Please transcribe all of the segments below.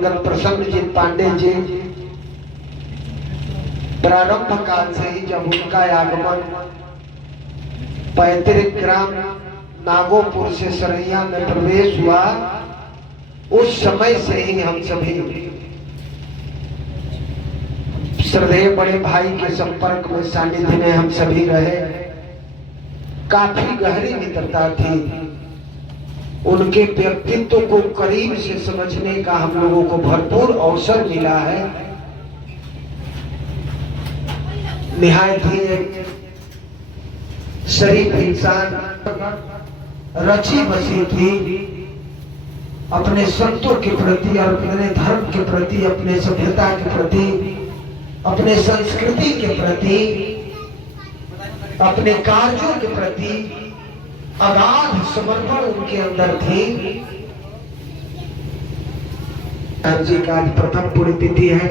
दिवंगत प्रसन्नजीत पांडे जी प्रारंभ काल से ही जब उनका आगमन पैतृक ग्राम नागोपुर से सरैया में प्रवेश हुआ, उस समय से ही हम सभी श्रद्धेय बड़े भाई के संपर्क में, सानिध्य में हम सभी रहे। काफी गहरी मित्रता थी। उनके व्यक्तित्व को करीब से समझने का हम लोगों को भरपूर अवसर मिला है। निहायत ही एक शरीफ इंसान, रची बसी थी अपने संतों के प्रति और अपने धर्म के प्रति, अपने सभ्यता के प्रति, अपने संस्कृति के प्रति, अपने कार्यों के प्रति अगाध समर्पण उनके अंदर थी। जी का आज प्रथम पुण्यतिथि है,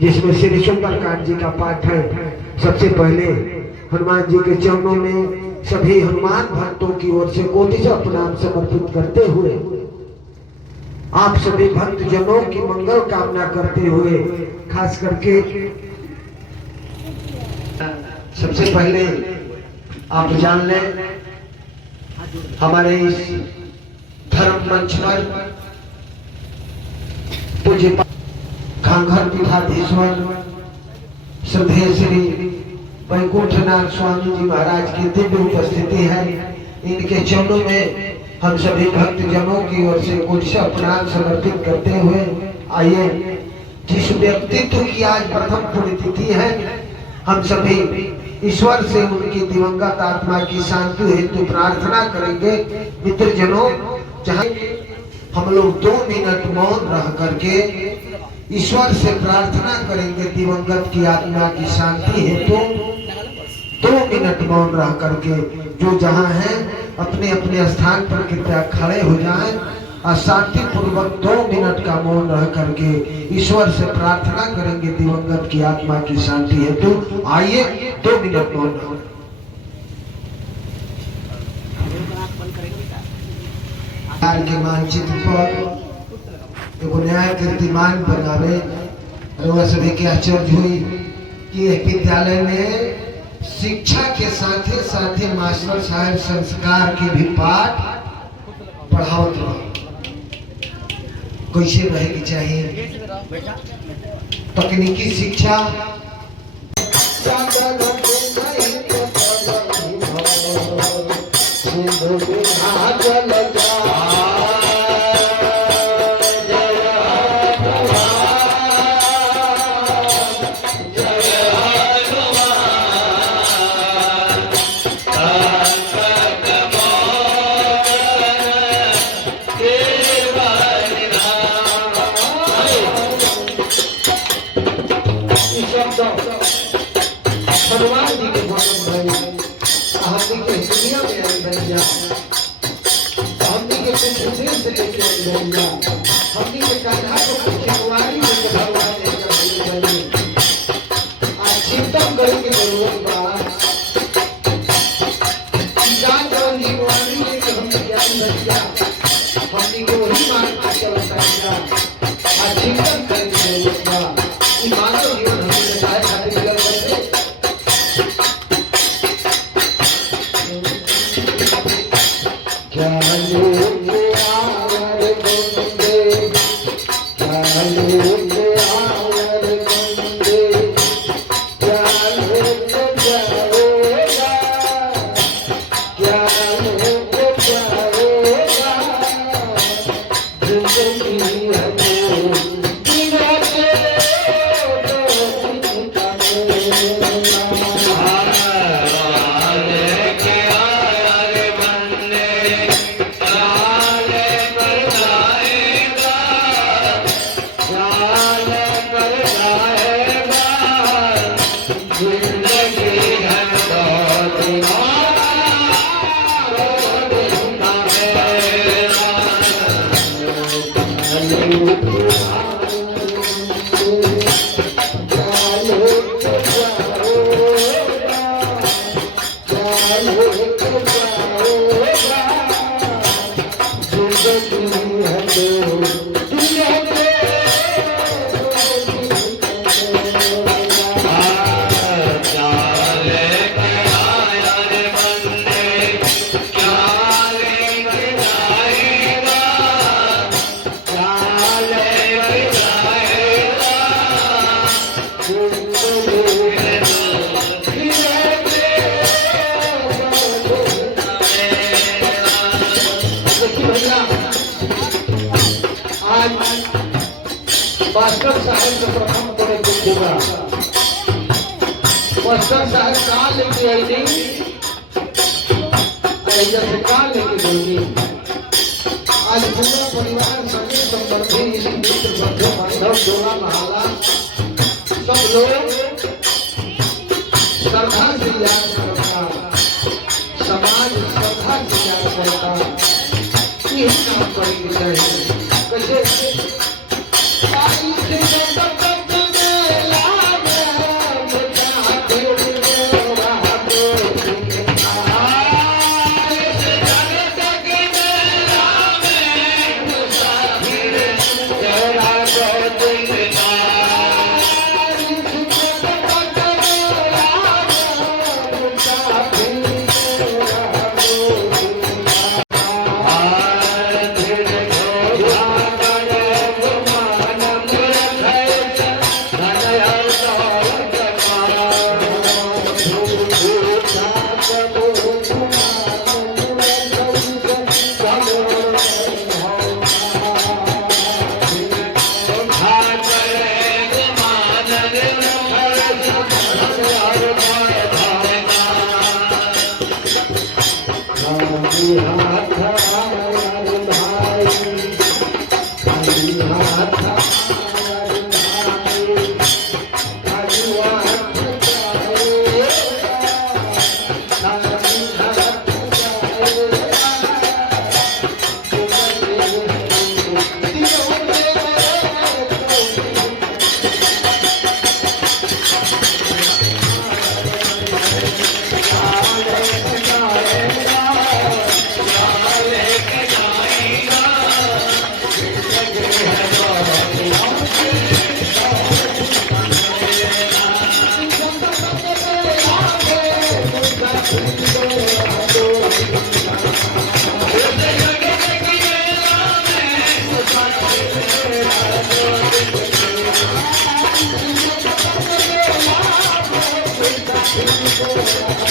जिसमें श्री सुंदरकांड जी का पाठ है। सबसे पहले हनुमान जी के चरणों में सभी हनुमान भक्तों की ओर से कोटिशः प्रणाम समर्पित करते हुए, आप सभी भक्त जनों की मंगल कामना करते हुए, खास करके सबसे पहले आप जान लें, हमारे इस धर्म मंच पर पूज्य घाघर पीठाधीश्वर श्रद्धेय श्री वैकुंठनाथ स्वामी जी महाराज की दिव्य उपस्थिति है। इनके चरणों में हम सभी भक्त जनों की ओर से कोटिशः प्रणाम समर्पित करते हुए, आइए जिस व्यक्तित्व की आज प्रथम पुण्यतिथि है, हम सभी ईश्वर से उनकी दिवंगत आत्मा की शांति हेतु प्रार्थना करेंगे। मित्र जनों, चाहे हम लोग 2 मिनट मौन रह करके ईश्वर से प्रार्थना करेंगे दिवंगत की आत्मा की शांति हेतु। 2 मिनट मौन रह करके जो जहां है अपने अपने स्थान पर कृपया खड़े हो जाएं और शांति पूर्वक 2 मिनट का मौन रह करके ईश्वर से प्रार्थना करेंगे दिवंगत की आत्मा की शांति हेतु। आइए 2 मिनट मौन रहो। के मानचित्र पर एगो न्याय कीर्तिमान बनावे, और सभी के आश्चर्य हुई कि एक विद्यालय में शिक्षा के साथे साथे मास्टर साहब संस्कार के भी पाठ पढ़ावत रहो। कैसे रहेगी चाहिए तकनीकी शिक्षा, हनुमान जी के भवन भाई हमने के दुनिया में आई भैया, हमने के कुछ से लेके आई भैया, हमने के कान्हा को कुमारी में भगवान ने कर आज चिंतन करने की जरूरत बा। जान जवन जीवानी में हम ज्ञान भैया, हमने को वही मान के चलता है। आज चिंतन करने की जरूरत बा। ई मानव जीवन हमने काय खातिर मिलल है। मास्टर साहब के प्रथम करे के होगा मास्टर साहब का लेके आई नहीं जैसे का लेके गई आज पूरा परिवार सगे संबंधी मित्र बंधु बांधव जोड़ा महला सब लोग श्रद्धा से याद करता समाज श्रद्धा से याद करता यही काम करेंगे चाहिए कैसे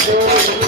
Thank you.